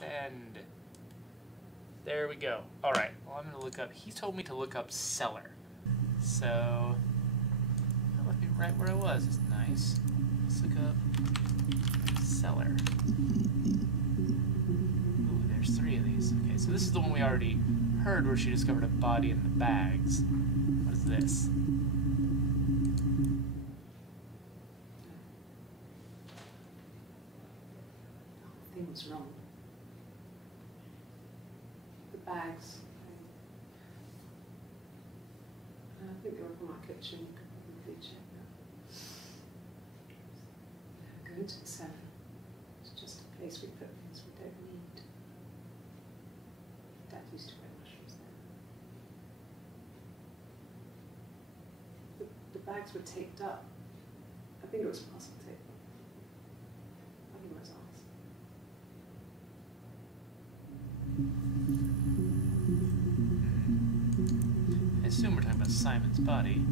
Send. There we go. All right. Well, I'm gonna look up. He told me to look up cellar. So that left me right where I was. It's nice. Let's look up cellar. Ooh, there's 3 of these. Okay, so this is the one we already heard, where she discovered a body in the bags. What is this? The thing was wrong. The bags. I think they were from our kitchen. You could probably check that. Going to the cellar. It's just a place we put things we don't need. Dad used to wear mushrooms there. The bags were taped up. I think it was parcel tape. I think it was ours. I assume we're talking about Simon's body.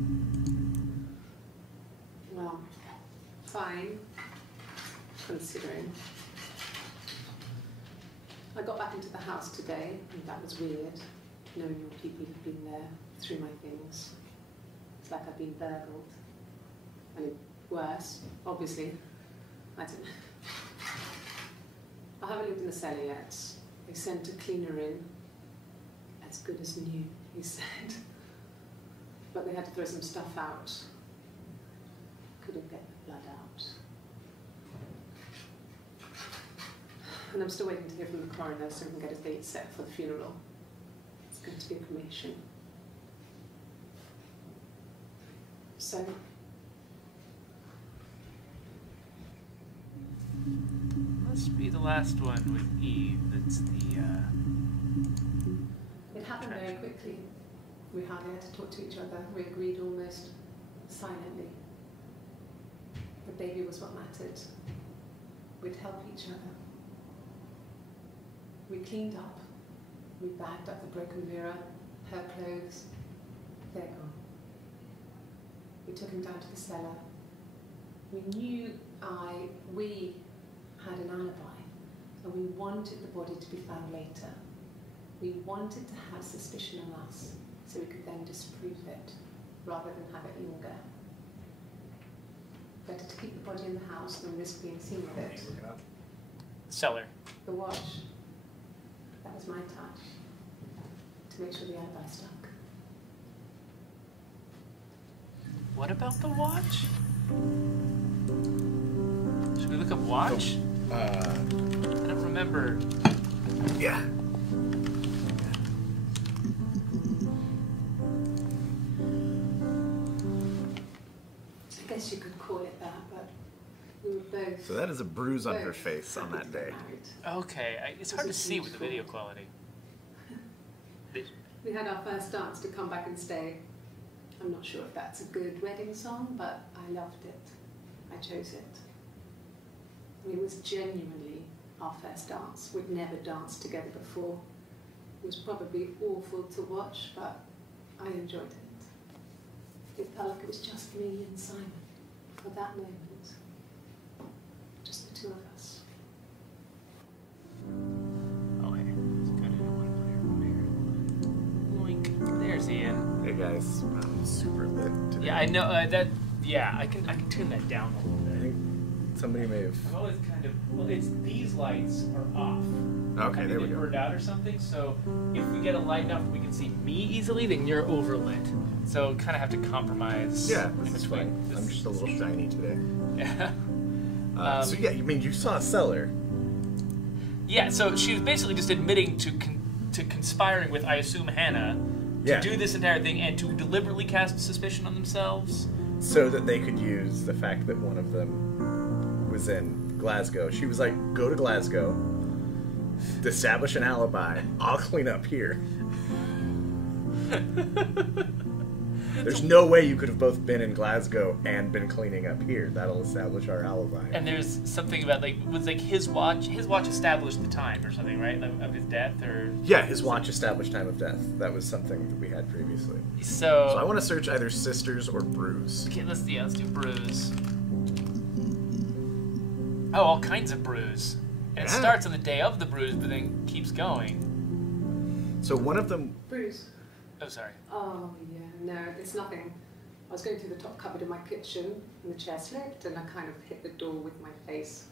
Well, fine, considering. I got back into the house today, and that was weird, knowing your people have been there through my things. It's like I've been burgled. I mean, worse, obviously. I don't know. I haven't lived in the cellar yet. They sent a cleaner in. As good as new, he said. But they had to throw some stuff out. Couldn't get the blood out. And I'm still waiting to hear from the coroner so we can get a date set for the funeral. It's going to be a cremation. So, Must be the last one with Eve. That's the, it happened very quickly. We hardly had to talk to each other. We agreed almost silently. The baby was what mattered. We'd help each other. We cleaned up. We bagged up the broken mirror, her clothes. They're gone. We took him down to the cellar. We knew we had an alibi, and we wanted the body to be found later. We wanted to have suspicion on us, so we could then disprove it, rather than have it linger. Better to keep the body in the house than risk being seen with it. cellar. The watch, that was my touch, to make sure the alibi stuck. What about the watch? Should we look up watch? I don't remember. Yeah. I guess you could call it that, but we were both. So that is a bruise on her face on that day. Okay, it's hard to see with the video quality. We had our first dance to Come Back and Stay. I'm not sure if that's a good wedding song, but I loved it. I chose it. It was genuinely our first dance. We'd never danced together before. It was probably awful to watch, but I enjoyed it. It felt like it was just me and Simon for that moment. Just the two of us. Oh, hey. It's good. I don't want to play her. Boink. There's Ian. Hey guys, I'm super lit today. Yeah, I know that. Yeah, I can tune that down a little I bit. think somebody may have. I'm always kind of it's these lights are off. Okay, there we they go. burned out or something. So if we get a light enough that we can see me easily, then you're overlit. So kind of have to compromise. Yeah, in this is between. fine. I'm just a little shiny today. Yeah. So yeah, I mean, you saw a cellar. Yeah. So she was basically just admitting to conspiring with, I assume, Hannah. To do this entire thing and to deliberately cast suspicion on themselves. So that they could use the fact that one of them was in Glasgow. She was like, go to Glasgow, establish an alibi, I'll clean up here. There's no way you could have both been in Glasgow and been cleaning up here. That'll establish our alibi. And there's something about, like, was like his watch established the time or something, right? Of his death, or... Yeah, his watch established time of death. That was something that we had previously. So I want to search either sisters or bruise. Okay, let's do bruise. Oh, all kinds of bruise. And it Yeah. starts on the day of the bruise, but then keeps going. So one of them. Bruce. Oh, sorry. Oh, yeah, no, it's nothing. I was going through the top cupboard in my kitchen, and the chair slipped, and I kind of hit the door with my face.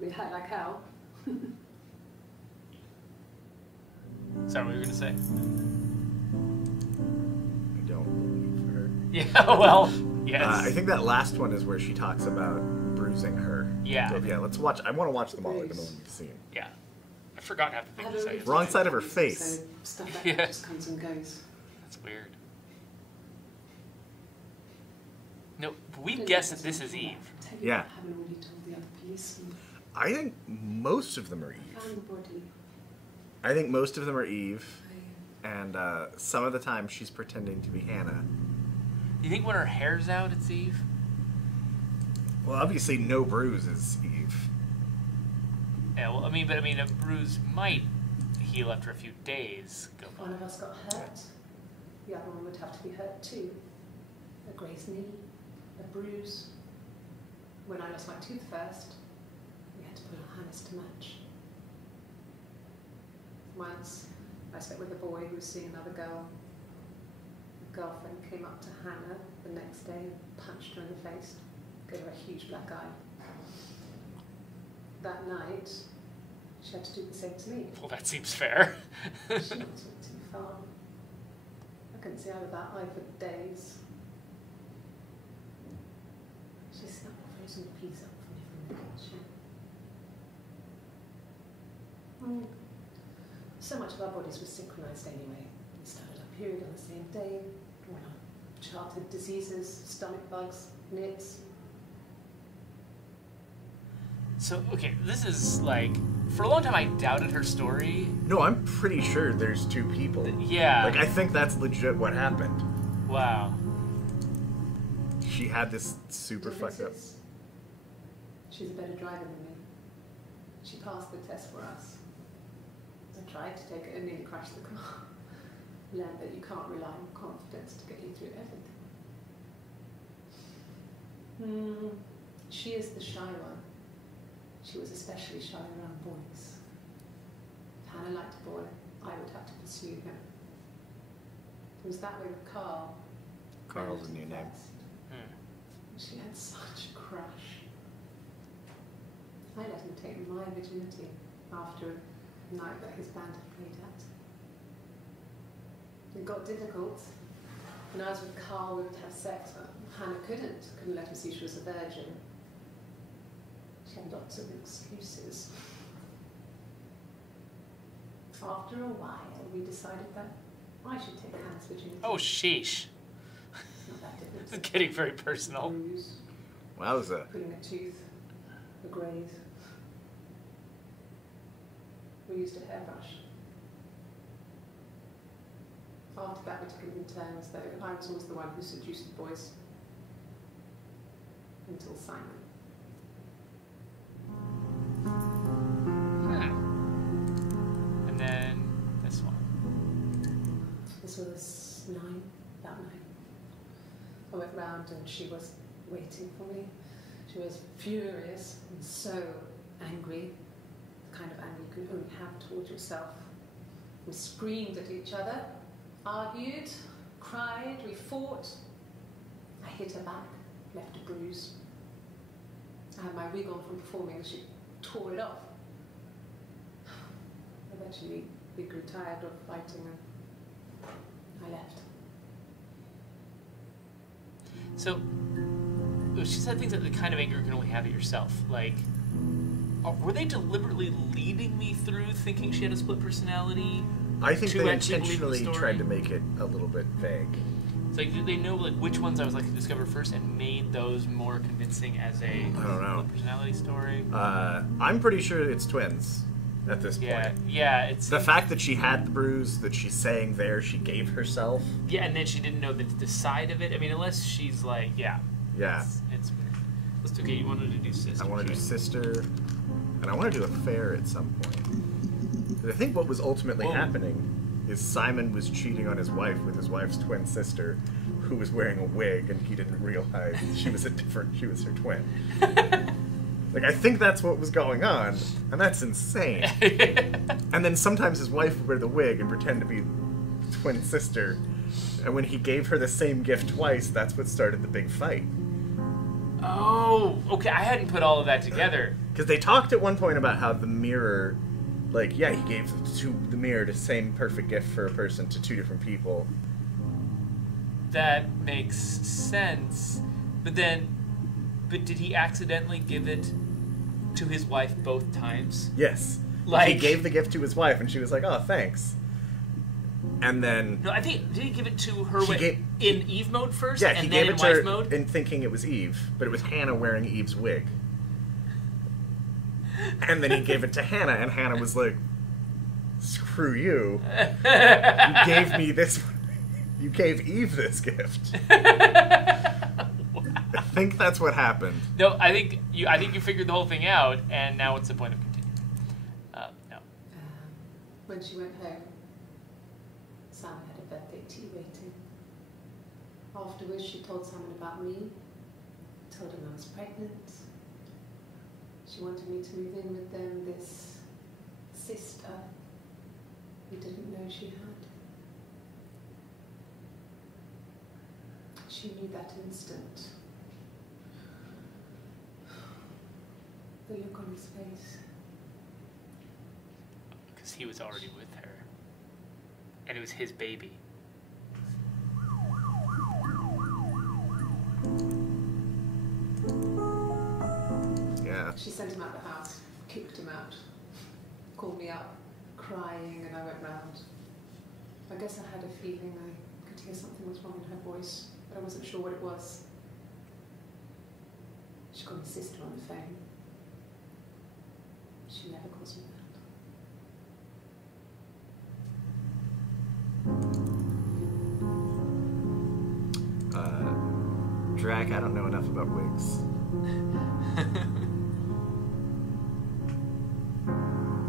It hurt like hell. Sorry, what were you going to say? I don't believe her. Yeah, well, yes. I think that last one is where she talks about bruising her. Yeah. So, yeah, let's watch. I want to watch them all, even the Bruce. one you've seen. Yeah. I forgot half the I have things a to say. really Wrong tough side of her face, face. So stuff like Yeah. that just comes and goes. That's weird. No, but we Don't guessed know that this what's is wrong Eve. with that. Tell you Yeah. what, I haven't already told the other police. I think most of them are Eve. Found the body. I think most of them are Eve, I, and some of the time she's pretending to be Hannah. You think when her hair's out, it's Eve? Well, obviously, no bruise is Eve. Yeah, well, I mean, a bruise might heal after a few days. Go if one of us got hurt, the other one would have to be hurt too. A grazed knee, a bruise. When I lost my tooth first, we had to put on harness to match. Once, I slept with a boy who was seeing another girl. A girlfriend came up to Hannah the next day and punched her in the face, gave her a huge black eye. That night, she had to do the same to me. Well, that seems fair. She went too far. I couldn't see out of that eye for days. She snuck a frozen pizza for me from the kitchen. So much of our bodies were synchronized anyway. We started our period on the same day. Went on childhood diseases, stomach bugs, nits. So, okay, this is like, for a long time I doubted her story. No, I'm pretty sure there's two people. Yeah. Like, I think that's legit what happened. Wow. She had this super fucked up. Differences. She's a better driver than me. She passed the test for us. I tried to take it and nearly crashed the car. Learned that you can't rely on confidence to get you through everything. She is the shy one. She was especially shy around boys. If Hannah liked a boy, I would have to pursue him. It was that way with Carl. Carl's a new name. She had such a crush. I let him take my virginity after a night that his band had played at. It got difficult. When I was with Carl, we would have sex, but Hannah couldn't let him see she was a virgin. She had lots of excuses. After a while, we decided that I should take Hannah's virginity. Oh, sheesh. It's not that different. It's getting very personal. Bruise, Wowza. pulling a tooth, a graze. We used a hairbrush. After that, we took it in turns, though. I was always the one who seduced the boys. Until Simon. And then this one. This was about 9. I went round and she was waiting for me. She was furious and so angry, the kind of anger you can only have towards yourself. We screamed at each other, argued, cried, we fought. I hit her back, left a bruise. I had my wig on from performing and she tore it off. Eventually, we grew tired of fighting and I left. So, she said things that the kind of anger you can only have at yourself. Like, were they deliberately leading me through thinking she had a split personality? I think to they actually believe the intentionally story? tried to make it a little bit vague. It's like, did they know like which ones I was like to discover first and made those more convincing as a I don't know. personality story? I'm pretty sure it's twins at this Yeah, point. yeah. It's The fact that she had the bruise that she's saying there she gave herself. yeah, and then she didn't know the side of it. I mean, unless she's like, yeah, Yeah. it's weird. Let's do. Okay, you wanted to do sister. I want to do right? sister, and I want to do affair at some point. 'Cause I think what was ultimately Whoa. happening is Simon was cheating on his wife with his wife's twin sister, who was wearing a wig, and he didn't realize she was her twin. Like, I think that's what was going on, and that's insane. And then sometimes his wife would wear the wig and pretend to be twin sister, and when he gave her the same gift twice, that's what started the big fight. Oh, okay, I hadn't put all of that together. Because they talked at one point about how the mirror, like, yeah, he gave the mirror the same perfect gift for a person to two different people. That makes sense. But did he accidentally give it to his wife both times? Yes. Like, he gave the gift to his wife, and she was like, oh, thanks. And then... No, I think, did he give it to her in Eve mode first? Yeah, and he then gave in it wife to her mode? in thinking it was Eve, but it was Hannah wearing Eve's wig. And then he gave it to Hannah, and Hannah was like, screw you. You gave me this... You gave Eve this gift. I think that's what happened. No, I think you figured the whole thing out, and now what's the point of continuing? No. When she went home, Sam had a birthday tea waiting. Afterwards, she told Simon about me, told him I was pregnant. She wanted me to move in with them, this sister who didn't know she had. She knew that instant. The look on his face. Because he was already with her. And it was his baby. Yeah. She sent him out the house, kicked him out, called me up, crying, and I went round. I guess I had a feeling I could hear something was wrong in her voice, but I wasn't sure what it was. She called my sister on the phone. She never calls me that. Drac, I don't know enough about wigs.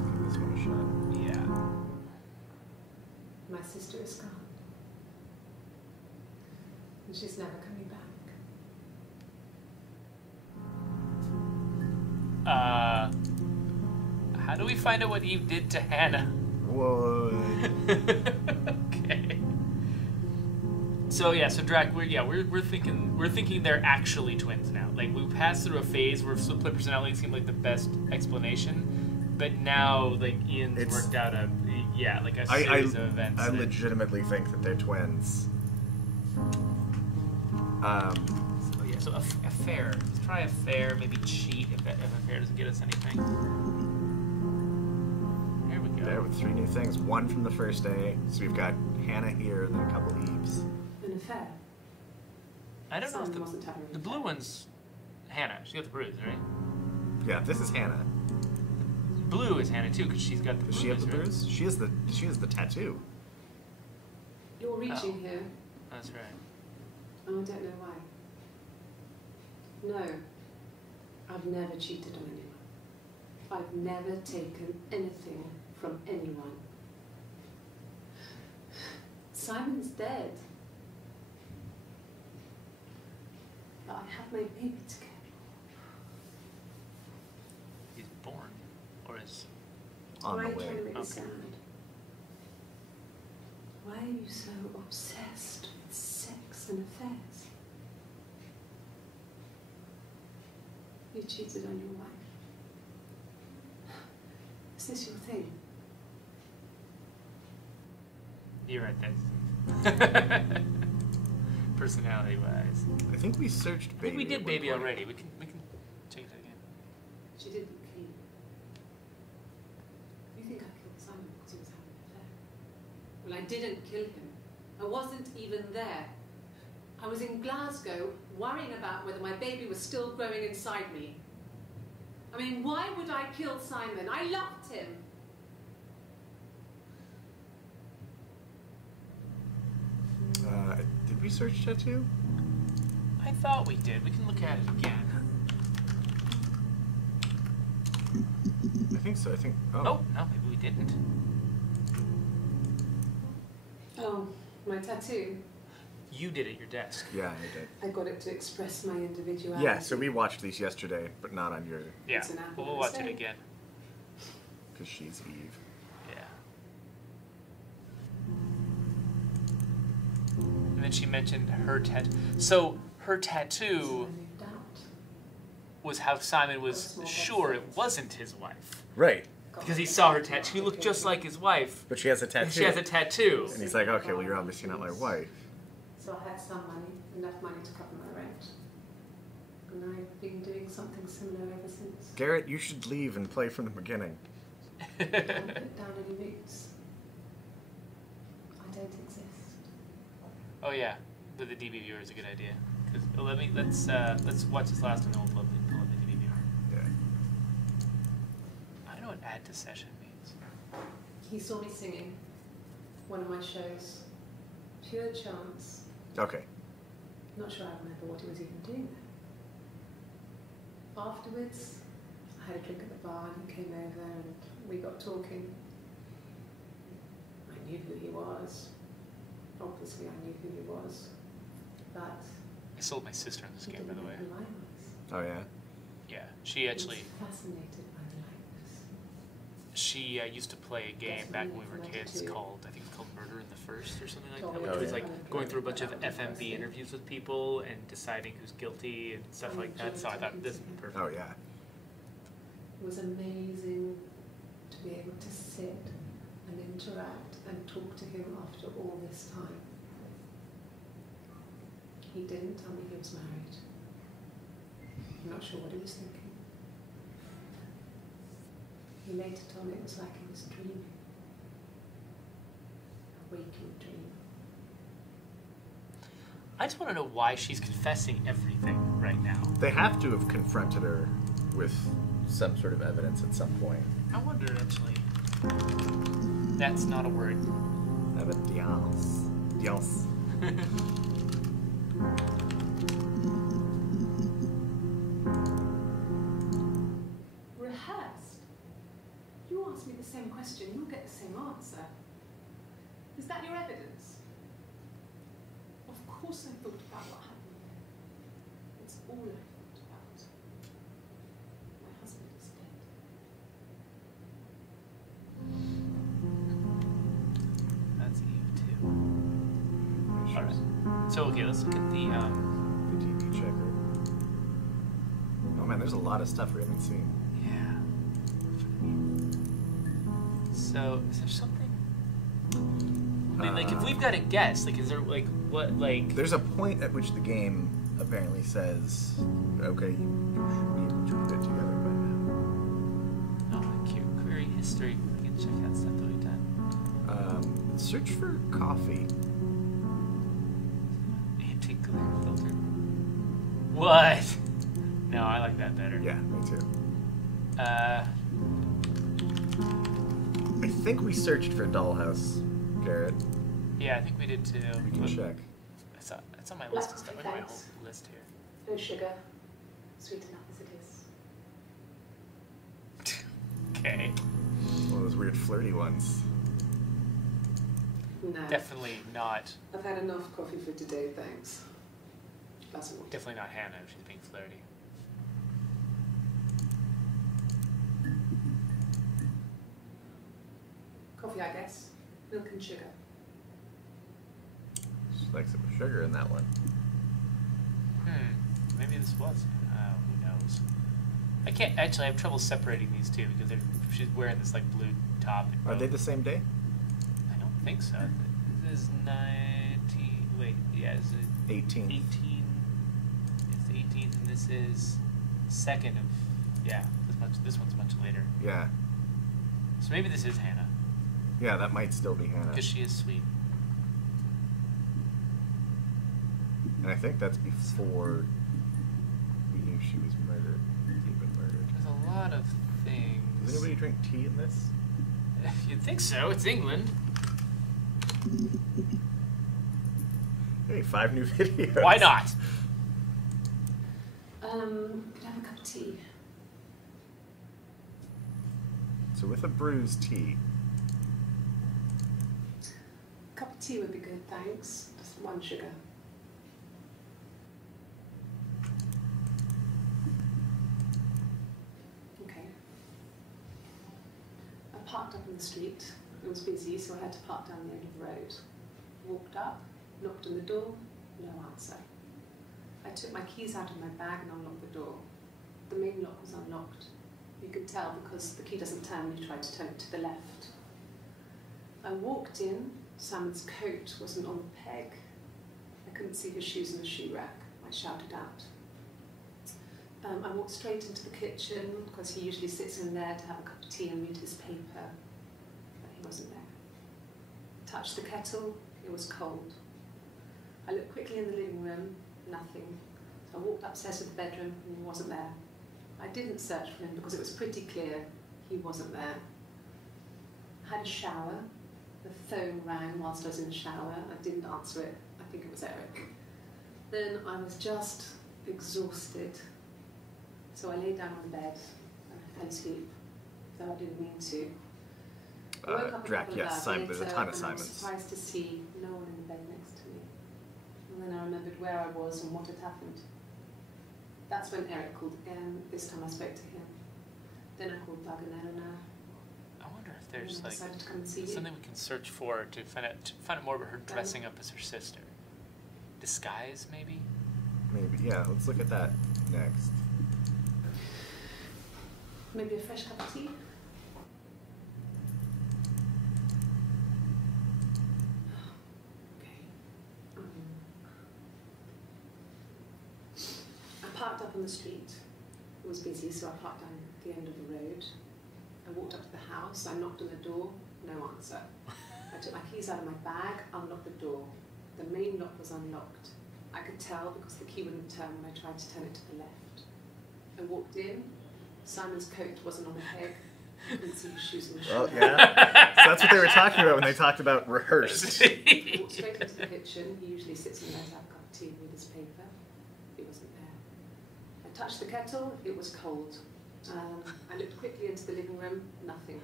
Give this one a shot. Yeah. My sister is gone. And she's never coming back. How do we find out what Eve did to Hannah? Whoa. Okay. So yeah, so Drac, we're thinking they're actually twins now. Like, we passed through a phase where split personality seemed like the best explanation, but now like Ian's worked out a series of events. I legitimately think that they're twins. So a fair. Let's try a fair. Maybe cheat if a fair doesn't get us anything. There we go. There with 3 new things. 1 from the first day. So we've got Hannah here and then a couple Eves. An affair. I don't know if Simon wasn't having an the blue affair. one's Hannah. She got the bruise, right? Yeah, this is Hannah. Blue is Hannah too, because she's got the bruise. Does she have the right? bruise? She has the tattoo. You're reaching here. That's right. Oh, I don't know why. No, I've never cheated on anyone. I've never taken anything from anyone. Simon's dead. But I have my baby to care He's born, or is for. On Why the are you way. trying to make me Okay. sad? Why are you so obsessed with sex and affairs? You cheated on your wife. Is this your thing? you're right there. Personality-wise, I think we searched I baby. think we did at one baby point. already. We can check that again. She didn't kill you. You think I killed Simon because he was having an affair? Well, I didn't kill him. I wasn't even there. I was in Glasgow worrying about whether my baby was still growing inside me. I mean, why would I kill Simon? I loved him. Did we search tattoo? I thought we did. We can look at it again. I think so. I think. Oh, no, maybe we didn't. Oh, my tattoo. You did at your desk. Yeah, I did. I got it to express my individuality. Yeah, so we watched these yesterday, but not on your... Yeah, It's an apple we'll watch it mistake. again. Because she's Eve. Yeah. And then she mentioned her tattoo. So her tattoo So I moved out. was how Simon was sure it wasn't his wife. Right. Because he saw her tattoo. He looked just like his wife. But she has a tattoo. And she has a tattoo. And he's like, okay, well, you're obviously not my wife. So I had some money, enough money to cover my rent. And I've been doing something similar ever since. Garrett, you should leave and play from the beginning. I don't put down any roots. I don't exist. Oh yeah, the DB viewer is a good idea. 'Cause let's watch this last one. And we'll pull up the DB viewer. Yeah. I don't know what add to session means. He saw me singing one of my shows. Pure chance. Okay. Not sure I remember what he was even doing there. Afterwards, I had a drink at the bar and he came over and we got talking. I knew who he was. Obviously I knew who he was. But I sold my sister in this he game, by didn't the way. know who I was. Oh, yeah? Yeah, she actually He was fascinated by the likeness. she used to play a game back when we were kids called, I think it's called Murder in the First or something like that, Oh, which was yeah. like going through a bunch of FMV interviews with people and deciding who's guilty and stuff like that. So I thought this would be perfect. Oh, yeah. It was amazing to be able to sit and interact and talk to him after all this time. He didn't tell me he was married. I'm not sure what he was thinking. He later told me it was like he was dreaming. A waking dream. I just want to know why she's confessing everything right now. They have to have confronted her with some sort of evidence at some point. I wonder actually. That's not a word. Evidence. Yes. Rehearsed? You ask me the same question, you'll get the same answer. Is that your evidence? Of course I thought about what happened. It's all I thought about. My husband is dead. That's Eve too. Alright. So okay, let's look at the The TV checker. Oh man, there's a lot of stuff we haven't seen. yeah. So is there something? I mean, like if we've got a guess, like is there like what like There's a point at which the game apparently says, okay, you should be able to put it together by now. oh like query history. We can check out stuff that we've done. Search for coffee. Anti-glare filter. What? No, I like that better. Yeah, me too. Uh, I think we searched for Dollhouse, Garrett. yeah, I think we did too. We can check. It's on my list of stuff. Look at my whole list here. No sugar. Sweet enough as it is. Okay. One of those weird flirty ones. No. Definitely not. I've had enough coffee for today, thanks. Glass of water. Definitely not Hannah if she's being flirty. Coffee, I guess. Milk and sugar. She likes it with sugar in that one. Maybe this was. Who knows? I can't actually. I have trouble separating these two because she's wearing this like blue top. And Are they the same day? I don't think so. This is 19. Wait, yeah, is it 18. 18? It's the 18th, and this is 2nd of. Yeah, this one's much later. Yeah. So maybe this is Hannah Yeah, that might still be Hannah. because she is sweet. And I think that's before we knew she was murdered. He'd been murdered. There's a lot of things. Does anybody drink tea in this? You'd think so. It's England. Hey, 5 new videos. Why not? Could I have a cup of tea? So with a bruised tea. A cup of tea would be good, thanks. Just one sugar. parked up in the street. It was busy, so I had to park down the end of the road. Walked up, knocked on the door, no answer. I took my keys out of my bag and unlocked the door. The main lock was unlocked. You could tell because the key doesn't turn when you try to turn it to the left. I walked in, Simon's coat wasn't on the peg. I couldn't see his shoes in the shoe rack. I shouted out. I walked straight into the kitchen because he usually sits in there to have a cup of tea and read his paper, but he wasn't there. Touched the kettle, it was cold. I looked quickly in the living room, nothing. So I walked upstairs to the bedroom and he wasn't there. I didn't search for him because it was pretty clear he wasn't there. I had a shower. The phone rang whilst I was in the shower. I didn't answer it. I think it was Eric. Then I was just exhausted. So I lay down on the bed and I fell asleep, though I didn't mean to. I woke up a couple of hours Simon, there's a later ton of and I Simons. was surprised to see no one in the bed next to me. And then I remembered where I was and what had happened. That's when Eric called again. This time I spoke to him. Then I called Doug and Eleanor. I wonder if there's and I like decided to come and see you. something we can search for to find out more about her dressing up as her sister. Disguise, maybe? Maybe, yeah, let's look at that next. Maybe a fresh cup of tea? Okay. I parked up on the street. It was busy, so I parked down at the end of the road. I walked up to the house, I knocked on the door, no answer. I took my keys out of my bag, unlocked the door. The main lock was unlocked. I could tell because the key wouldn't turn when I tried to turn it to the left. I walked in, Simon's coat wasn't on the peg. I couldn't see his shoes in the shoe. Well, yeah. So that's what they were talking about when they talked about rehearsed. I walked straight into the kitchen. He usually sits in there to have a cup of tea and read his paper. He wasn't there. I touched the kettle. It was cold. I looked quickly into the living room. Nothing.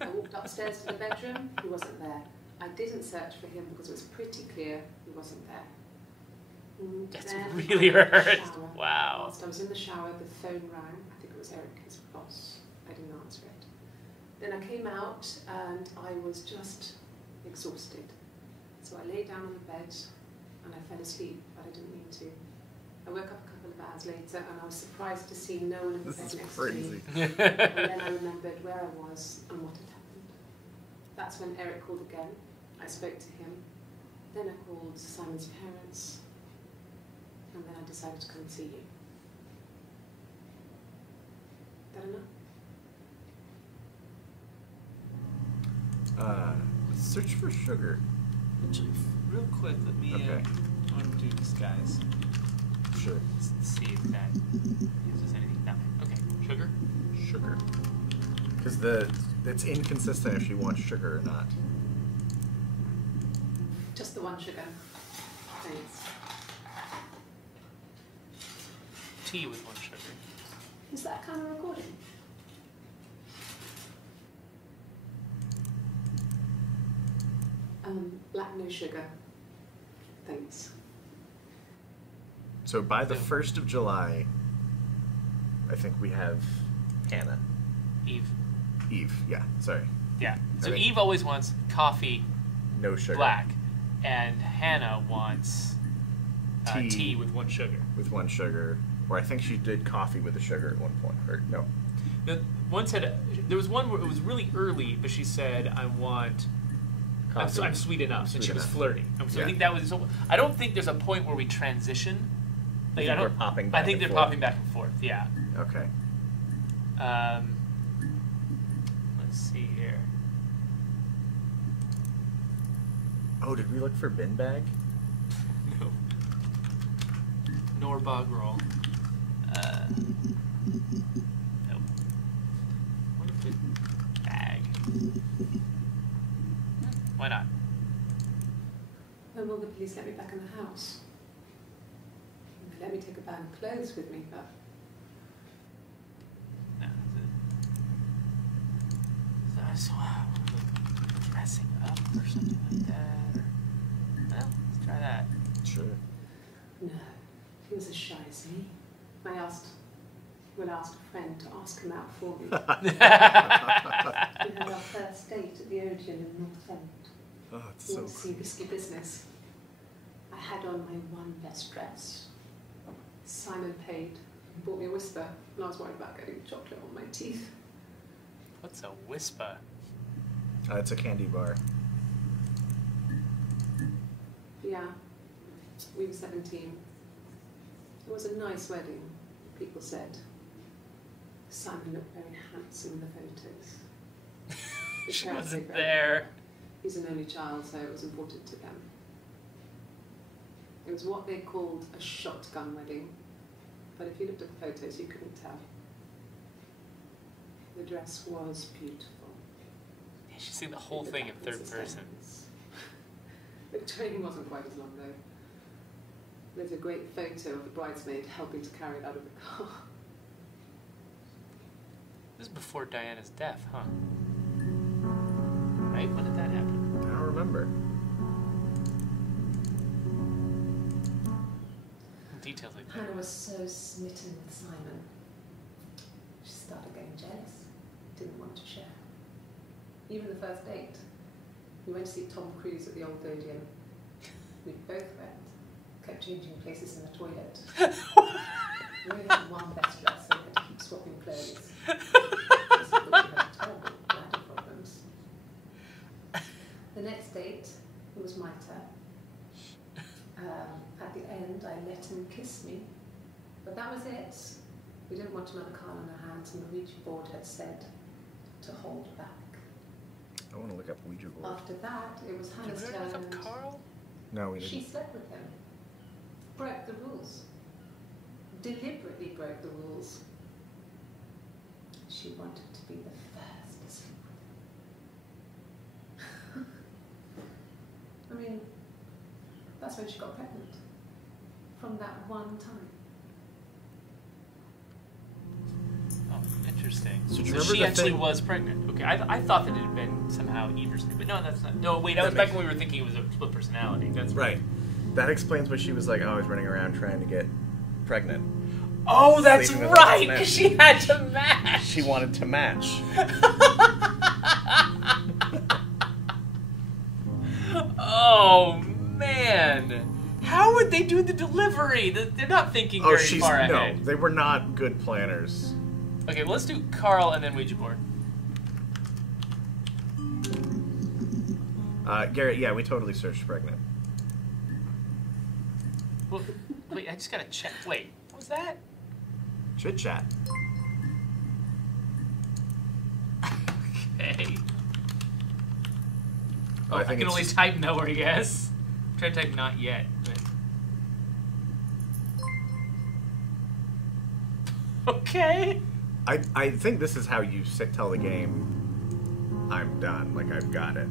I walked upstairs to the bedroom. He wasn't there. I didn't search for him because it was pretty clear he wasn't there. That's Then really I went to the hurt. shower. Wow. Whilst I was in the shower, the phone rang. I think it was Eric, his boss. I didn't answer it. Then I came out and I was just exhausted. So I lay down on the bed and I fell asleep, but I didn't mean to. I woke up a couple of hours later and I was surprised to see no one in the This bed is next crazy. to me. And then I remembered where I was and what had happened. That's when Eric called again. I spoke to him. Then I called Simon's parents. And then I decided to come and see you. That enough? Let's search for sugar. Actually, real quick, let me Okay. I want to do disguise. Sure. Let's see if that gives us anything. Nothing. Okay. Sugar? Sugar. Because it's inconsistent if you want sugar or not. Just the one sugar. Thanks. Tea with one sugar. Is that kind of recording? Black no sugar. Thanks. So by the 1st of July, I think we have Hannah. Eve. Eve, yeah, sorry. Yeah. So I think- Eve always wants coffee No sugar. black, and Hannah wants Tea. tea with one sugar. With one sugar. Or I think she did coffee with a sugar at one point. Or no. The one said there was one where it was really early, but she said, "I want." Coffee. I'm sweet enough, and Sweet she was enough. flirting. So Yeah. I think that was. So, I don't think there's a point where we transition. Like, You I think don't. we're popping I back think and they're forth? popping back and forth. Yeah. Okay. Let's see here. Oh, did we look for bin bag? No. Nor bog roll. Nope. What if it bag? Why not? When will the police let me back in the house? They let me take a bag of clothes with me, but No, so dressing up or something like that. Well, let's try that. Sure. no. He was as shy as me. I asked a friend to ask him out for me. had our first date at the Odeon in North End. Oh, it's We so went to see Risky Business. I had on my one best dress. Simon paid. He bought me a whisper, and I was worried about getting chocolate on my teeth. What's a whisper? It's a candy bar. Yeah, we were 17. It was a nice wedding, people said. Simon looked very handsome in the photos. His She parents wasn't were very- there. He's an only child, so it was important to them. It was what they called a shotgun wedding, but if you looked at the photos, you couldn't tell. The dress was beautiful. You should see the whole thing in third person. The train wasn't quite as long though. There's a great photo of the bridesmaid helping to carry it out of the car. This is before Diana's death, huh? Right? When did that happen? I don't remember. Details like that. Hannah was so smitten with Simon. She started getting jealous. Didn't want to share. Even the first date. We went to see Tom Cruise at the Old Odeon. We both went. Kept changing places in the toilet. We only had one best dress, so we had to keep swapping clothes. This is what we had terrible bladder problems. The next date, it was my turn. At the end, I let him kiss me. But that was it. We didn't want another card on our hands, and the Ouija board had said to hold back. I want to look up Ouija board. After that, it was Hannah's Did we turn. look up Carl? No, we She didn't. slept with him. Broke the rules. Deliberately broke the rules. She wanted to be the first to sleep with him. I mean, that's when she got pregnant. From that one time. Oh, interesting. So do you So remember she the actually thing- was pregnant. Okay, I thought that it had been somehow Everson, but no, that's not. No, wait, that was That back makes- when we were thinking it was a split personality. That's Right. That explains why she was like always running around trying to get pregnant. Oh, that's Sleeping with right, other because men. she had to match. She wanted to match. Oh man, how would they do the delivery? They're not thinking Oh, very she's far no. ahead. They were not good planners. Okay, well, let's do Carl and then Ouija board. Garrett, yeah, we totally searched pregnant. Well, wait, I just gotta check. Wait, what was that? Chit chat. Okay. Oh, Oh, I I think can it's only just- type no, I guess. I'm trying to type not yet, but... Okay. I think this is how you tell the game, I'm done, like I've got it.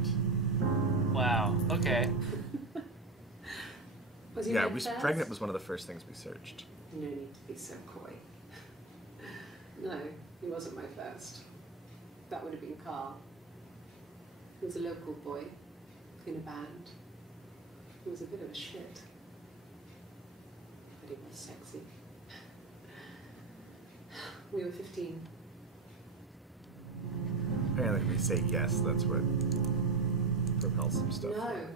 Wow, okay. Was he Yeah, my first? pregnant was one of the first things we searched. No need to be so coy. No, he wasn't my first. That would have been Carl. He was a local boy in a band. He was a bit of a shit. But he was sexy. We were 15. Apparently if we say yes, that's what propels some stuff. No, forward.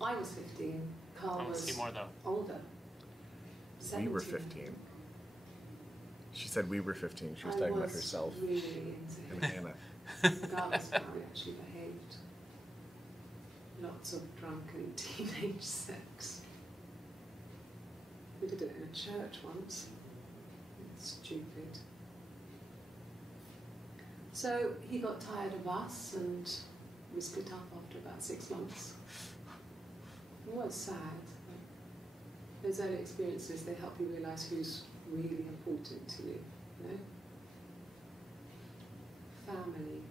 I was 15. Carl I want to see was more, though. older. We 17. were 15. She said we were 15. She was I talking was about herself really into and him. Hannah. Regardless of how he actually behaved. Lots of drunken teenage sex. We did it in a church once. Stupid. So he got tired of us and we split up after about 6 months. It was sad. Those early experiences, they help you realise who's really important to you, you know? Family.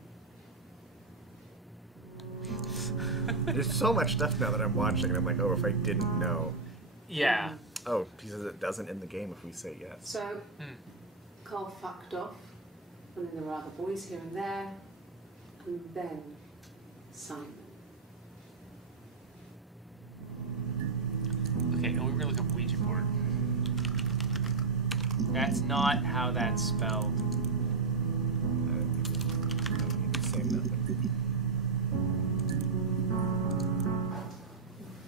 There's so much stuff now that I'm watching, and I'm like, oh, if I didn't know. Yeah. Oh, because it doesn't end the game if we say yes. So, Carl fucked off, and then there were other boys here and there, and then Simon. Okay, and we were looking up Ouija board. That's not how that's spelled. saying nothing.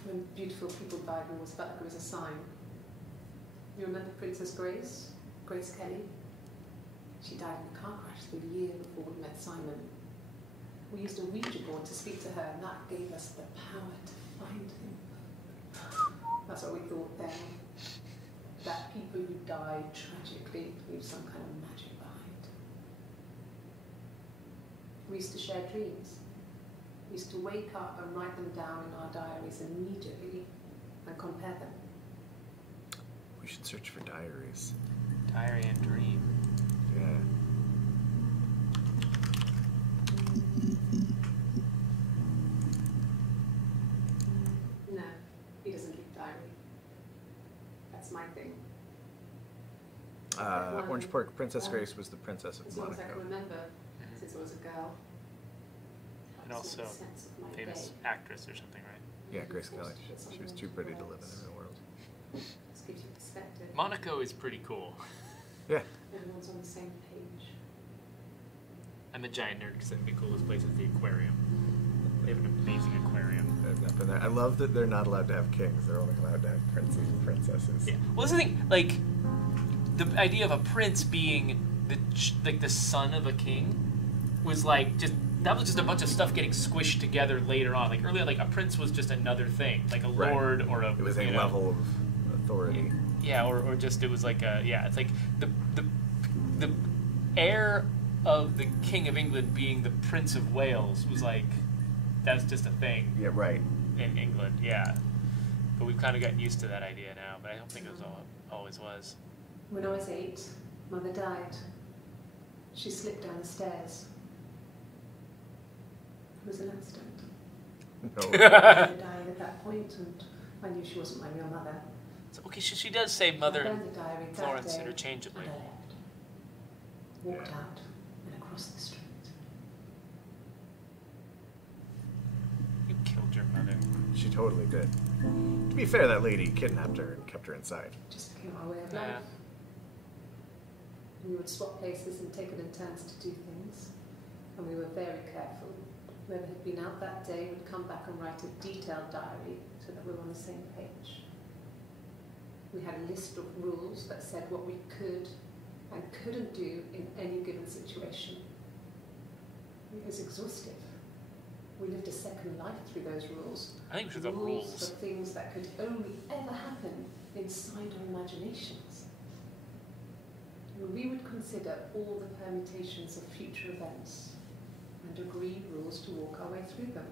When beautiful people died, it always felt like it was a sign. You remember Princess Grace? Grace Kelly? She died in a car crash the year before we met Simon. We used a Ouija board to speak to her, and that gave us the power to find him. That's what we thought then. That people who died tragically leave some kind of magic behind. We used to share dreams. We used to wake up and write them down in our diaries immediately and compare them. We should search for diaries. Diary and dream. Yeah. No, he doesn't keep a diary. That's my thing. Orange Park Princess Grace was the princess of As long as I Monaco. can remember, since I was a girl. And also famous actress or something, right? Yeah, Grace Kelly. She was too pretty to live in the real world. This gives you perspective. Monaco is pretty cool. Yeah. Everyone's on the same page. I'm a giant nerd because I think the coolest place is the aquarium. They have an amazing aquarium. I've not been there. I love that they're not allowed to have kings. They're only allowed to have princes and princesses. Yeah. Well, that's the thing. Like, the idea of a prince being the son of a king was like that was just a bunch of stuff getting squished together later on. Like earlier, like a prince was just another thing, like a lord or a. It was a level of authority. Yeah, or just it was like a It's like the heir of the King of England being the Prince of Wales was like that's just a thing. Yeah, right. In England, yeah. But we've kind of gotten used to that idea now. But I don't think it was always was. When I was 8, Mother died. She slipped down the stairs. It was an accident. No. She died at that point, and I knew she wasn't my real mother. So, okay, she does say I Mother burned the diary that Florence day, interchangeably. and I left. Walked out and across the street. You killed your mother. She totally did. To be fair, that lady kidnapped her and kept her inside. Just became our way of life. We would swap places and take it in turns to do things, and we were very careful. Whoever had been out that day would come back and write a detailed diary so that we were on the same page. We had a list of rules that said what we could and couldn't do in any given situation. It was exhaustive. We lived a second life through those rules. I think we should have rules. For things that could only ever happen inside our imaginations. And we would consider all the permutations of future events and agree rules to walk our way through them.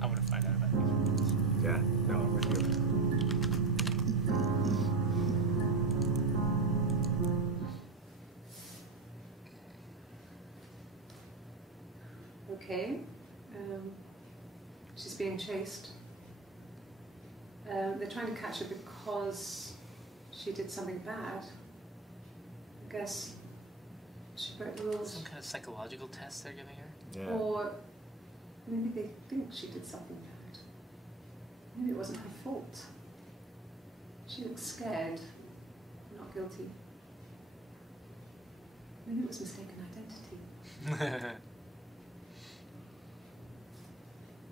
I want to find out about these rules. Yeah, no, I'm with you. Okay. She's being chased. They're trying to catch her because she did something bad. I guess she broke the rules. Some kind of psychological test they're giving her? Yeah. Or maybe they think she did something bad. Maybe it wasn't her fault. She looks scared, not guilty. Maybe it was mistaken identity.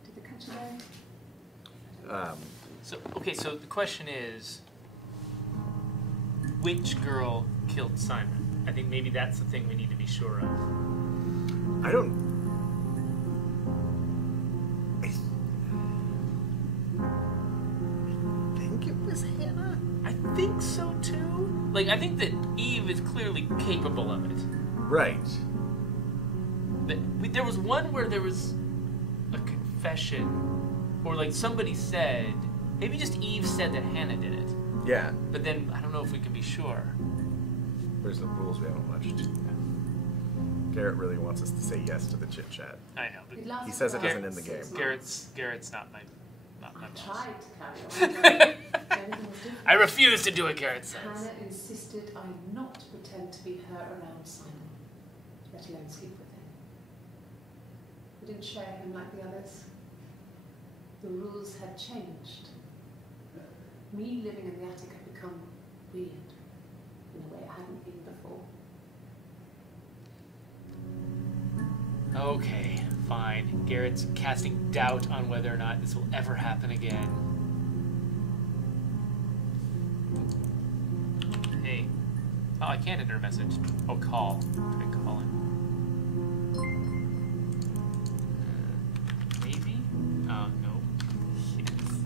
Did they catch her there? So the question is, which girl killed Simon? I think maybe that's the thing we need to be sure of. I think it was Hannah. I think so too. Like, I think that Eve is clearly capable of it. Right. But there was one where there was a confession, or like somebody said, maybe just Eve said that Hannah did it. Yeah. But then I don't know if we can be sure. Where's the rules we haven't watched? Garrett really wants us to say yes to the chit chat. I know, but He says it doesn't end the game. Garrett's not my I boss. tried to carry on. Everything was different. I refuse to do what Garrett says. Hannah insisted I not pretend to be her around Simon, let alone sleep with him. We didn't share him like the others. The rules had changed. Me living in the attic had become weird, in a way it hadn't been before. Okay, fine. Garrett's casting doubt on whether or not this will ever happen again. Hey. Oh, I can't enter a message. Oh, call. Try calling. Maybe? Oh, no. Yes.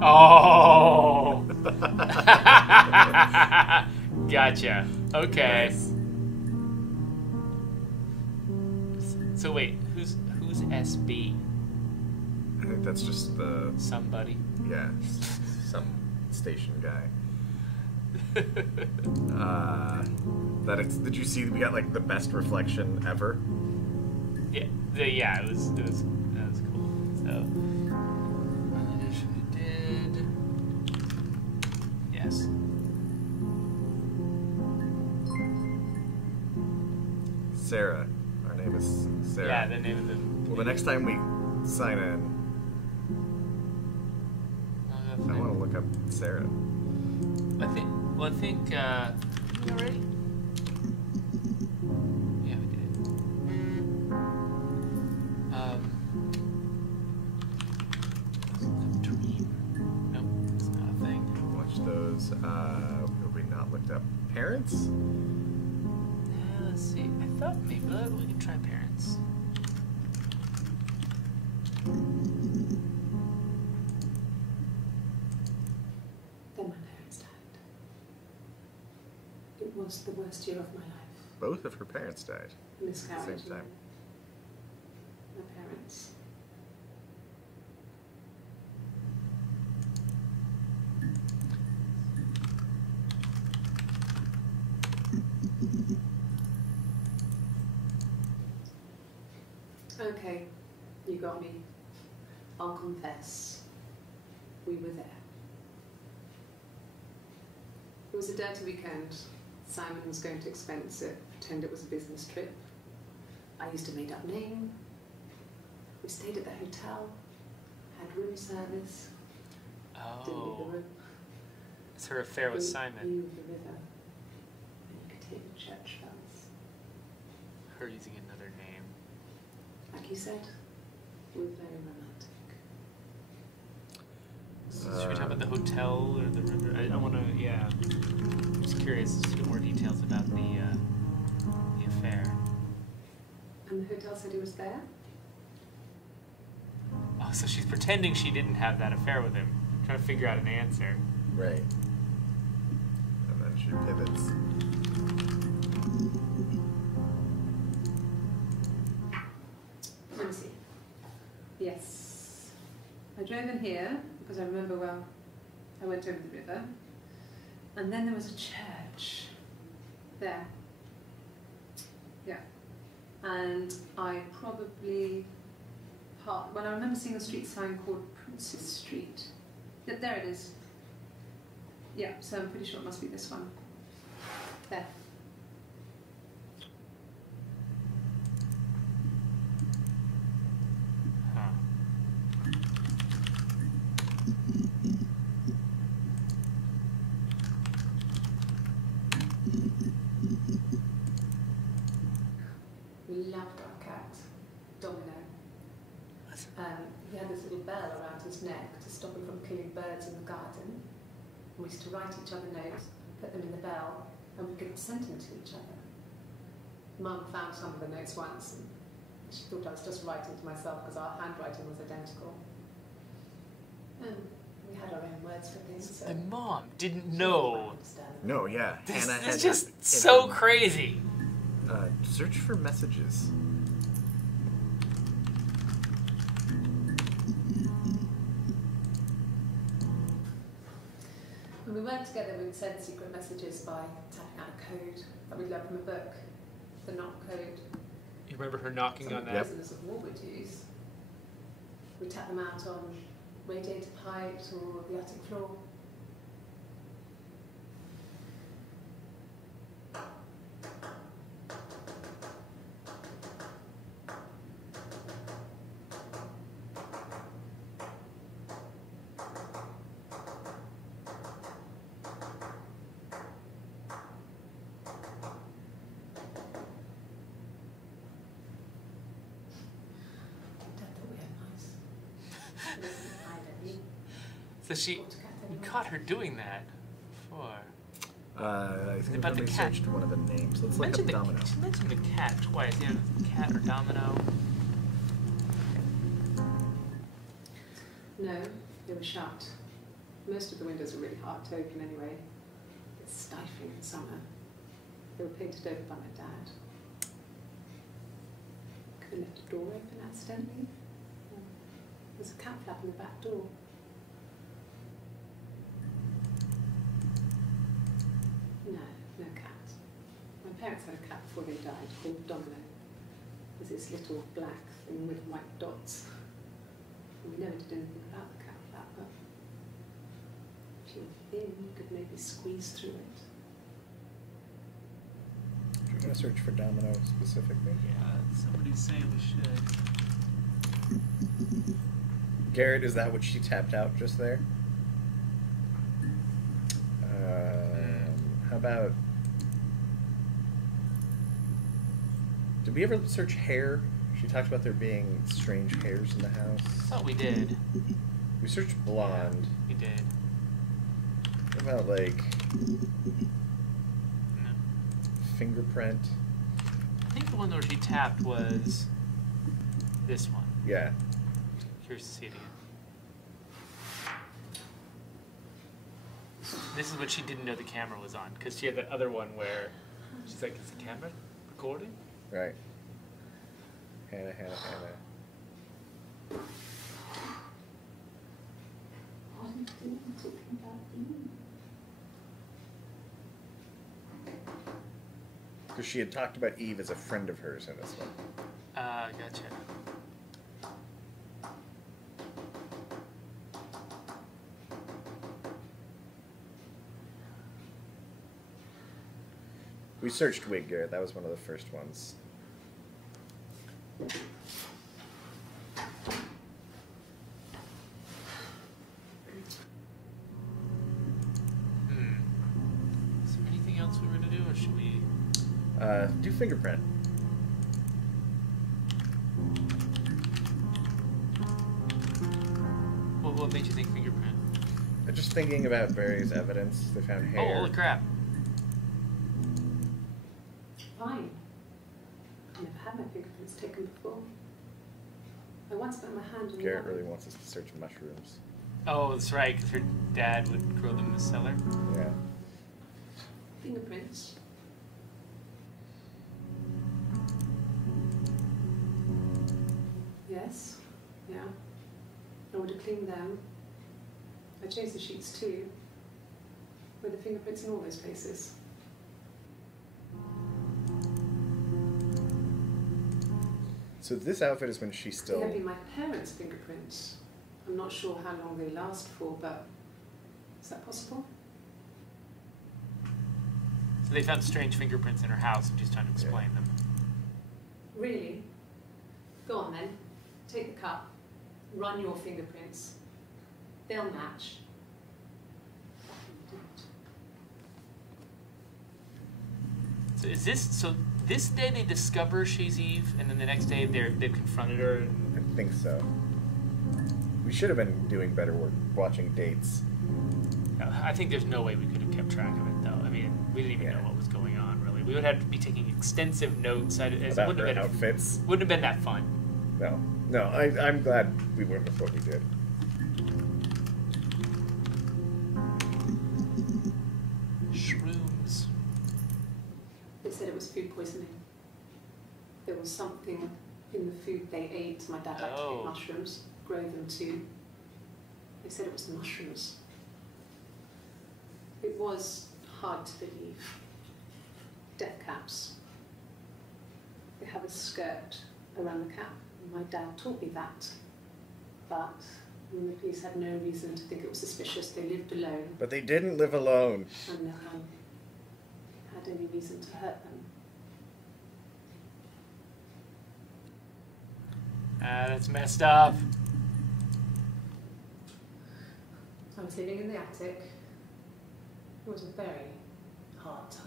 Oh! Gotcha. Okay. Nice. So wait, who's SB? I think that's just the Somebody. yeah, some station guy. Did you see we got like the best reflection ever? Yeah, yeah, it was that was cool. So we did. Yes. Sarah. Our name is Sarah. Yeah, the name of the. Well, the next time we sign in, I want to look up Sarah. I think. Well, I think. Did we already? Yeah, we did. Dream. Nope, it's not a thing. Watch those. Have we not looked up parents? Let's see. I thought maybe we could try parents. Then my parents died. It was the worst year of my life. Both of her parents died. Miscarriage. At the same time. My parents. Okay, you got me. I'll confess. We were there. It was a dirty weekend. Simon was going to expense it, pretend it was a business trip. I used a made-up name. We stayed at the hotel, had room service. Didn't leave the Oh, room. it's her affair with We Simon. viewed the river, and you could hear the church bells. Her using another name. Like you said, we were very romantic. Should we talk about the hotel or the river? I want to, yeah. I'm just curious to get more details about the affair. And the hotel said he was there? Oh, so she's pretending she didn't have that affair with him. Trying to figure out an answer. Right. And then she pivots. Let me see. Yes. I drove in here because I remember well I went over the river. And then there was a church there. Yeah. And I probably parked. Well, I remember seeing a street sign called Princess Street. There it is. Yeah, so I'm pretty sure it must be this one. There. Huh. We loved our cat, Domino. He had this little bell around his neck to stop him from killing birds in the garden. We used to write each other notes, put them in the bell, and we could send them to each other. Mum found some of the notes once, and she thought I was just writing to myself because our handwriting was identical. And we had our own words for things. So The mom didn't she know. might understand. No, yeah. This Hannah is had just in so her- crazy. Search for messages. When we worked together, we would send secret messages by typing out a code that we learned from a book, the knock code. You remember her knocking Some on of that? the prisoners of war would use. We tap them out on radiator pipes or the attic floor. So she, we caught her doing that before. I think About we the cat. searched one of the names. Let's look up Domino. She mentioned the cat twice. Yeah, cat or Domino. No, they were shut. Most of the windows are really hard to open anyway. It's stifling in summer. They were painted over by my dad. Could have left a door open accidentally. There's a cat flap in the back door. No cat. My parents had a cat before they died called Domino. It was this little black thing with white dots. And we never did anything about the cat flap, but if you were thin, you could maybe squeeze through it. Do you want to search for Domino specifically? Yeah, somebody's saying we should. Garrett, is that what she tapped out just there? How about... Did we ever search hair? She talked about there being strange hairs in the house. I thought we did. We searched blonde. We did. What about, like... No. fingerprint? I think the one where she tapped was this one. Yeah. Curious to see it again. This is what she didn't know the camera was on, because she had that other one where she's like, is the camera recording? Right. Hannah. What are you doing talking about Ian? Because she had talked about Eve as a friend of hers in this one. Gotcha. We searched wig, Garrett. That was one of the first ones. Is there anything else we were going to do, or should we... Do fingerprint. What made you think fingerprint? Just thinking about various evidence. They found hair. Oh, holy crap. Fine. I've never had my fingerprints taken before. I once put my hand in Garrett the really wants us to search mushrooms. Oh, that's right, because her dad would grow them in the cellar. Yeah. fingerprints. Yes, yeah. I would have cleaned them. I changed the sheets too. With the fingerprints in all those places. So this outfit is when she's They still... have been my parents' fingerprints. I'm not sure how long they last for, but is that possible? So they found strange fingerprints in her house and she's trying to explain them. Really? Go on then. Take the cup. Run your fingerprints. They'll match. So is this, so this day they discover she's Eve and then the next day they've confronted her? I think so. We should have been doing better work watching dates. I think there's no way we could have kept track of it though. I mean, we didn't even know what was going on really. We would have to be taking extensive notes. It About wouldn't her have been outfits. Wouldn't have been that fun. No, I'm glad we went with what we did. Shrooms. They said it was food poisoning. There was something in the food they ate. My dad liked to eat mushrooms, grow them too. They said it was the mushrooms. It was hard to believe. Death caps. They have a skirt around the cap. My dad taught me that. But when the police had no reason to think it was suspicious, they lived alone. But they didn't live alone. And no one had any reason to hurt them. That's messed up. I was living in the attic. It was a very hard time.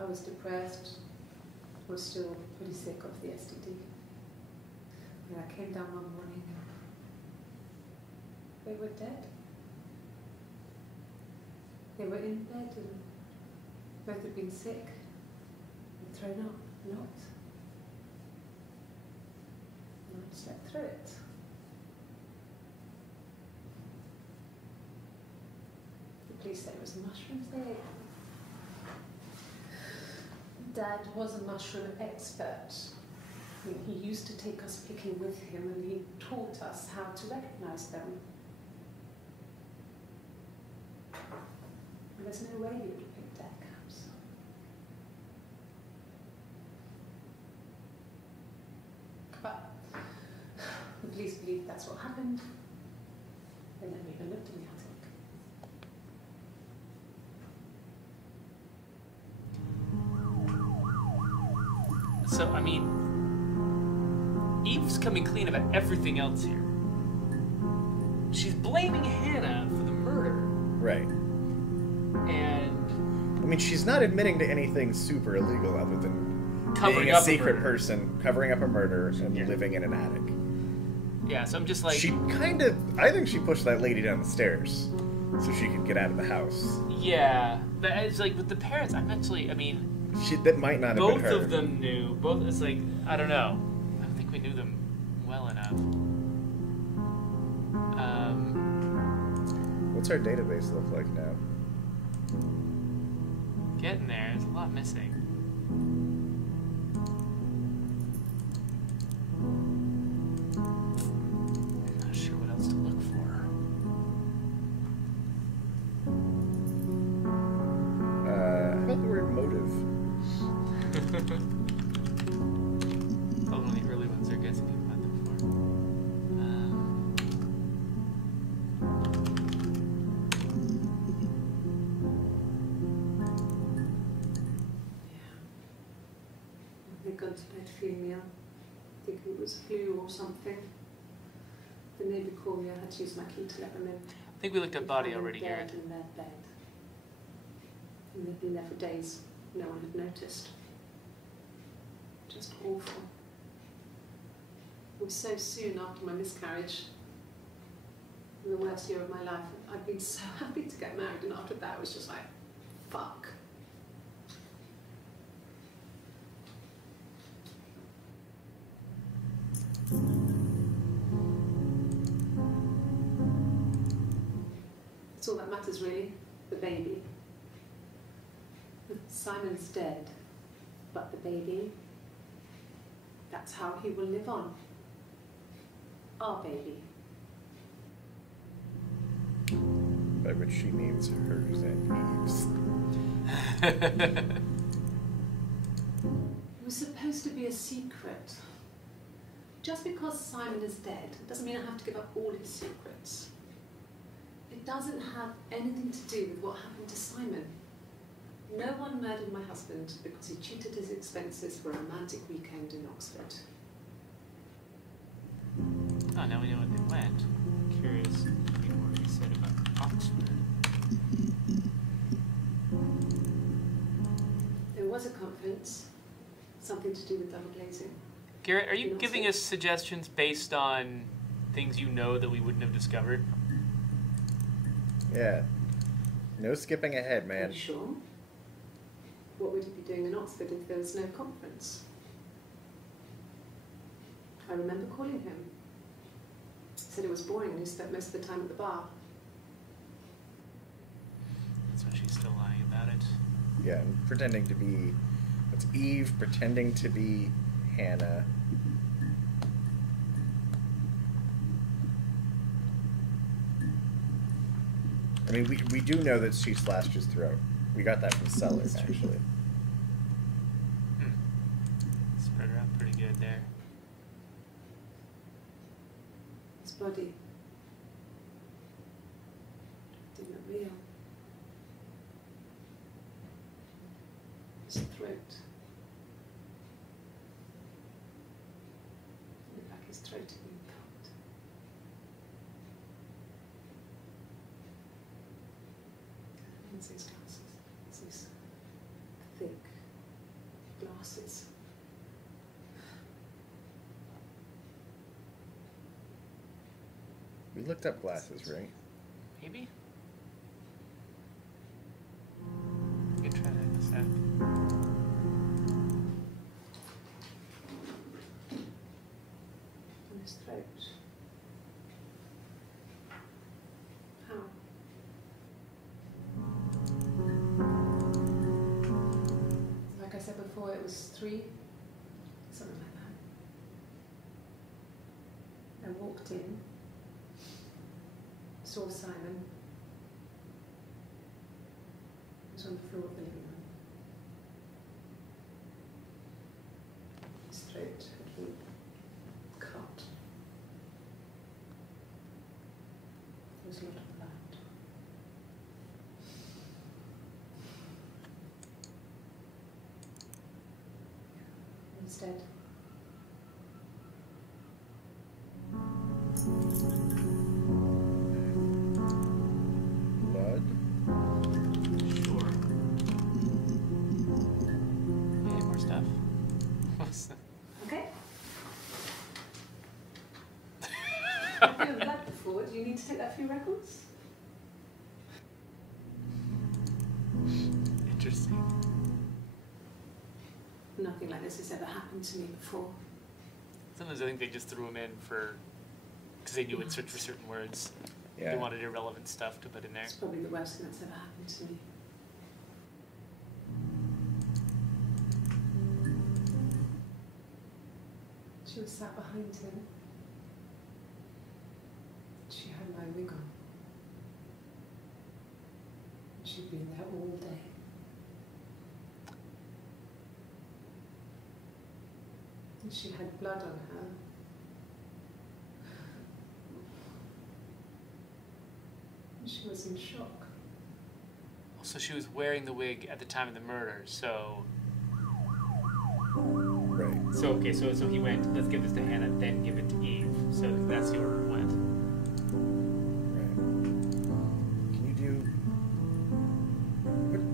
I was depressed. I was still pretty sick of the STD. And I came down one morning. They were dead. They were in bed and both had been sick and thrown up, not. And I slept through it. The police said it was mushrooms they ate. Dad was a mushroom expert. I mean, he used to take us picking with him and he taught us how to recognise them. And there's no way he would have picked dead caps. But the police believe that's what happened. They never even looked in the attic. So, I mean, Eve's coming clean about everything else here. She's blaming Hannah for the murder. Right. And I mean, she's not admitting to anything super illegal other than covering being a up secret a murder. person, covering up a murder, and Yeah. living in an attic. Yeah, so I'm just like... I think she pushed that lady down the stairs so she could get out of the house. Yeah, but it's like with the parents, that Might not have both been her. of them knew. Both, it's like, I don't know. I don't think we knew them well enough. What's our database look like now? Getting there, there's a lot missing. I'm not sure what else to look for. How about the word motive? Probably one of the early ones they're guessing people had them for. They'd gone to bed feeling ill, thinking it was flu or something. The neighbour called me, I had to use my key to let them in. I think we looked at body already, Dead Garrett. in their bed. And they'd been there for days. No one had noticed. Just awful. It was so soon after my miscarriage. In the worst year of my life. I'd been so happy to get married, and after that it was just like, fuck. That's all that matters really, the baby. Simon's dead, but the baby, that's how he will live on. Our baby. By which she means hers and Eve's. It was supposed to be a secret. Just because Simon is dead doesn't mean I have to give up all his secrets. It doesn't have anything to do with what happened to Simon. No one murdered my husband because he cheated his expenses for a romantic weekend in Oxford. Oh, now we know where they went. I'm curious what he said about Oxford. There was a conference, something to do with double glazing. Garrett, are you giving us suggestions based on things you know that we wouldn't have discovered? Yeah. No skipping ahead, Are man. you sure? What would he be doing in Oxford if there was no conference? I remember calling him. He said it was boring and he spent most of the time at the bar. That's why she's still lying about it. Yeah, and pretending to be... It's Eve pretending to be Hannah. I mean, we do know that she slashed his throat. We got that from Sellers, That's true. actually. Spread her out pretty good there. His body didn't look real. His throat looked like his throat had been cut. And his glasses, these thick glasses. looked up glasses, right? Maybe? You can try that this out. On his throat. How? Like I said before, it was 3, something like that. I walked in, saw Simon. He was on the floor of the living room. His throat had been cut. There was a lot of blood. Instead, Blood. Sure. Yeah, more stuff. okay. I've done that before. Do you need to take that few records? Interesting. Nothing like this has ever happened to me before. Sometimes I think they just threw them in for, because they knew it search for certain words. Yeah. They wanted irrelevant stuff to put in there. It's probably the worst thing that's ever happened to me. She was sat behind him. She had my wig on. She'd been there all day. And she had blood on her. And she was in shock. So she was wearing the wig at the time of the murder, so... Right. So, okay, so he went, let's give this to Hannah, then give it to Eve. So that's the order it went. Right. Can you do...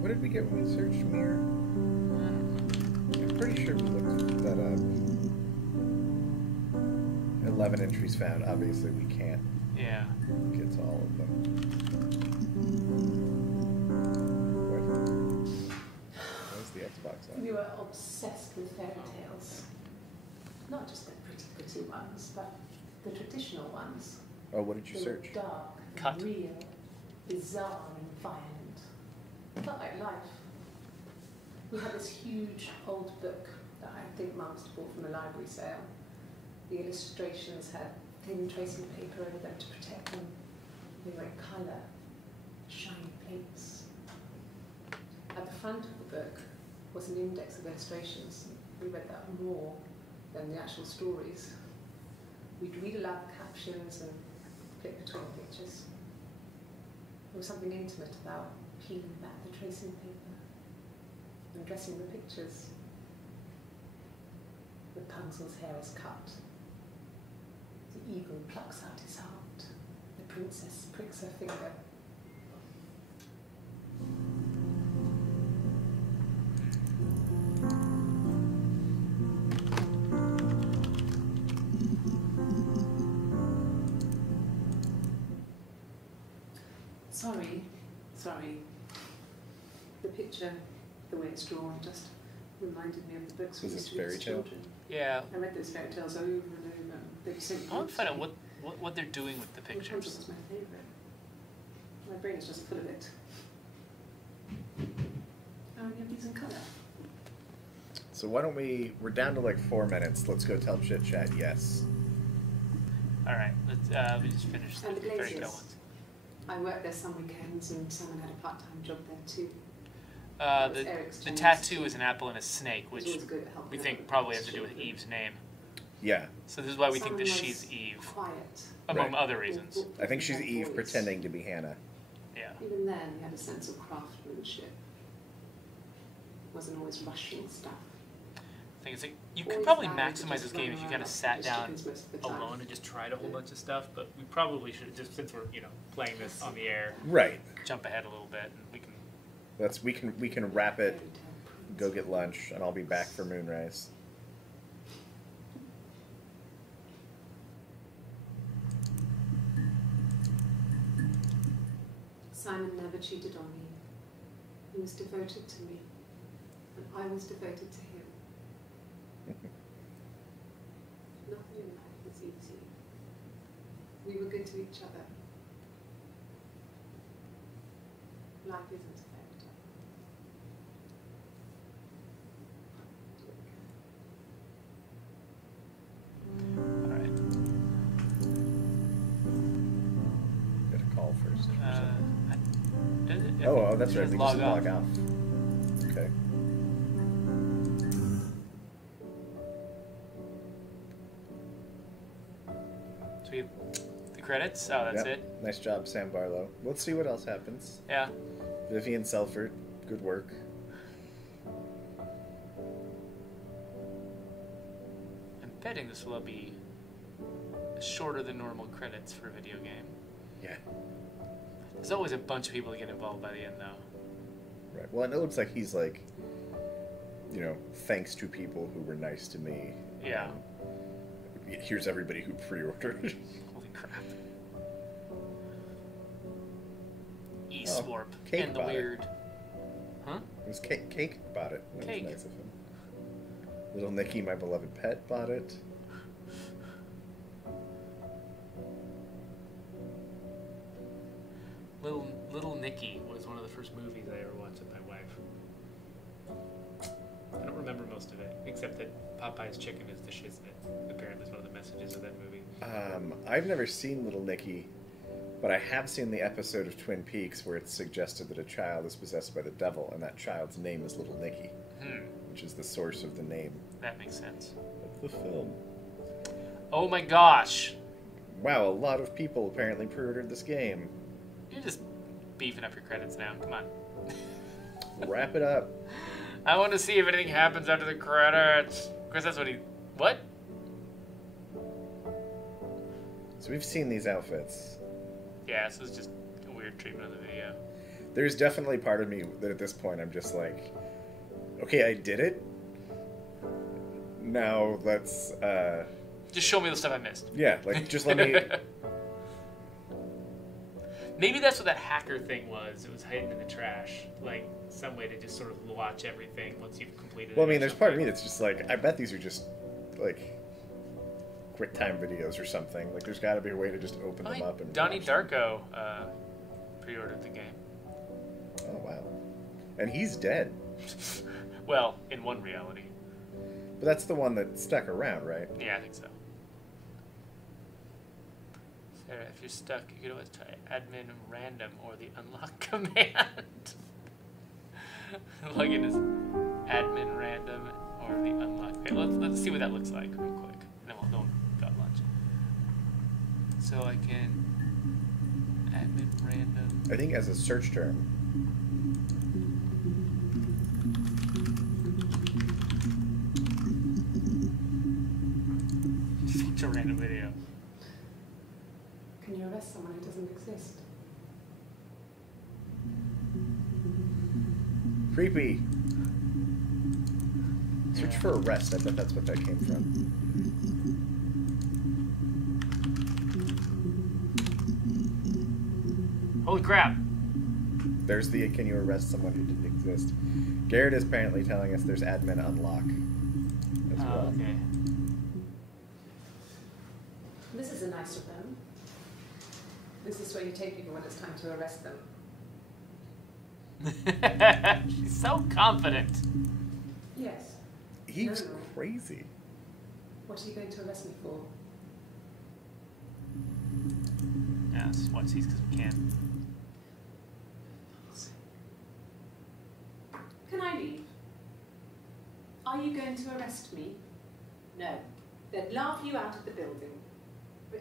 What did we get when we searched mirror? I'm pretty sure we looked that up. 11 entries found. Obviously, we can't Yeah. get to all of them. What? Where's the Xbox on? We were obsessed with fairy tales. Not just the pretty, pretty ones, but the traditional ones. Oh, what did you They were search? dark, Cut. real, bizarre, and violent. It felt like life. We had this huge old book that I think Mum must have bought from a library sale. The illustrations had thin tracing paper over them to protect them. They were in colour, shiny plates. At the front of the book was an index of illustrations. We read that more than the actual stories. We'd read aloud the captions and flip between pictures. There was something intimate about peeling back the tracing paper and dressing the pictures. Rapunzel's hair is cut. The eagle plucks out his heart. The princess pricks her finger. Sorry. The picture, the way it's drawn, just reminded me of the books we Was used this to read as fairy tale? children. Yeah. I read those fairy tales over and over. They were so I want to find out what they're doing with the Rapunzel pictures. was my favourite. My brain is just full of it. Oh, and you have these in colour. So why don't we're down to like 4 minutes. Let's go tell Chit Chat yes. All right, let's we just finish the And the fairy tale glaziers. ones. I worked there some weekends and someone had a part-time job there too. Eric's The Chinese tattoo tea. is an apple and a snake, He was which always good at helping we out think with probably has to do with children. Eve's name. Yeah. So this is why we think that Simon she's was Eve, Quiet. among Right. other reasons. I think she's He had Eve voice. pretending to be Hannah. Yeah. Even then, he had a sense of craftsmanship. Wasn't always rushing stuff. I think it's like you Always could probably vowed to maximize just this game run if you kind around of sat with down chickens most of the time. alone and just tried a whole Yeah. bunch of stuff. But we probably should just since we're playing this on the air, Right. jump ahead a little bit and we can. We can wrap it, Fairy tale go prince. get lunch, and I'll be back for Moonrise. Simon never cheated on me. He was devoted to me, and I was devoted to him. Nothing in life was easy. We were good to each other. Life isn't a fairy tale. All right. Get a call first. Does it? Oh, that's right. Just We log just off. log off. Okay. So we have the credits. Oh, that's Yep. it. Nice job, Sam Barlow. Let's see what else happens. Yeah. Vivian Selford, good work. I'm betting this will be shorter than normal credits for a video game. Yeah. There's always a bunch of people that get involved by the end, though. Right. Well, and it looks like he's like, you know, thanks to people who were nice to me. Yeah. Here's everybody who pre-ordered. Holy crap. E-Swarp Cake and the bought it. weird. Huh? It was Cake bought it. That Cake. was nice of him. Little Nicky, my beloved pet, bought it. Little Nicky was one of the first movies I ever watched with my wife. I don't remember most of it, except that Popeye's chicken is the shiznit. Apparently, is one of the messages of that movie. I've never seen Little Nicky, but I have seen the episode of Twin Peaks where it's suggested that a child is possessed by the devil, and that child's name is Little Nicky, which is the source of the name That makes sense. of the film. Oh my gosh! Wow, a lot of people apparently pre-ordered this game. You're just beefing up your credits now. Come on. Wrap it up. I want to see if anything happens after the credits. Because that's what he... What? So we've seen these outfits. Yeah, this is just a weird treatment of the video. There's definitely part of me that at this point I'm just like, okay, I did it. Now let's, Just show me the stuff I missed. yeah, like just let me. Maybe that's what that hacker thing was. It was hidden in the trash. Like, some way to just sort of watch everything once you've completed Well, I it. mean, there's part of me that's just like, I bet these are just like QuickTime videos or something. Like, there's got to be a way to just open them up and. Donnie watch them. Darko pre-ordered the game. Oh wow, and he's dead. Well, in one reality. But that's the one that stuck around, right? Yeah, I think so. Sarah, if you're stuck, you could always try admin random or the unlock command. Login is admin random or the unlock. Okay, let's see what that looks like real quick. And then we'll got lunch. So I can admin random. I think as a search term. Such a random video. Can you arrest someone who doesn't exist? Creepy. Search Yeah. for arrest. I bet that's what that came from. Holy crap! There's the can you arrest someone who didn't exist. Garrett is apparently telling us there's admin unlock as well. Okay. This is a nice room. This is where you take people when it's time to arrest them. She's so confident. Yes. He's No. crazy. What are you going to arrest me for? Yeah, let's just watch these because we can. Can I leave? Are you going to arrest me? No. They'd laugh you out of the building.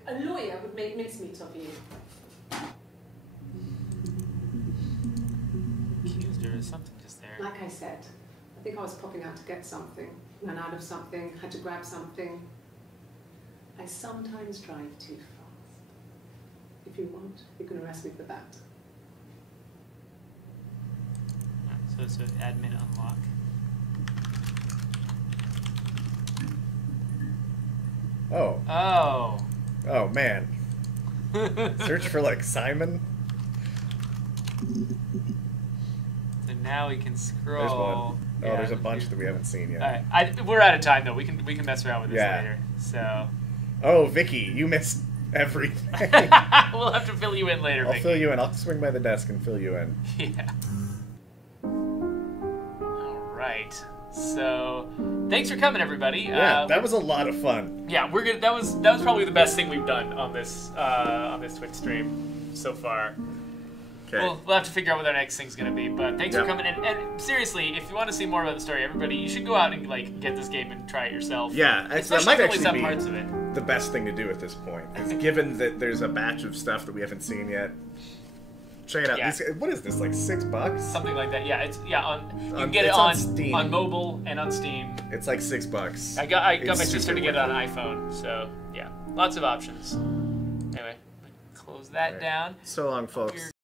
A lawyer would make mincemeat of you. Accused her of something just there. Like I said, I think I was popping out to get something, ran out of something, had to grab something. I sometimes drive too fast. If you want, you can arrest me for that. So it's an admin unlock. Oh. Oh. Oh man. Search for like Simon. So now we can scroll. There's one. Oh, Yeah, there's a bunch that we haven't seen yet. All right, we're out of time though. We can mess around with this Yeah. later. So Oh, Vicky, you missed everything. we'll have to fill you in later, I'll Vicky. fill you in. I'll swing by the desk and fill you in. Yeah. All right. So, thanks for coming, everybody. Yeah, that was a lot of fun. Yeah, we're good. That was probably the best thing we've done on this Twitch stream so far. Okay. We'll have to figure out what our next thing's gonna be. But thanks for Yep. coming. And seriously, if you want to see more about the story, everybody, you should go out and like get this game and try it yourself. Yeah, that especially might only actually some be parts of it. the best thing to do at this point. Is given that there's a batch of stuff that we haven't seen yet. Check it out. Yeah. What is this, like $6? Something like that. Yeah, it's you can On- get it it's on Steam. mobile and on Steam. It's like $6. I got It's my sister super to get it on worth iPhone. So yeah, lots of options. Anyway, close that Right. down. So long, folks. You're-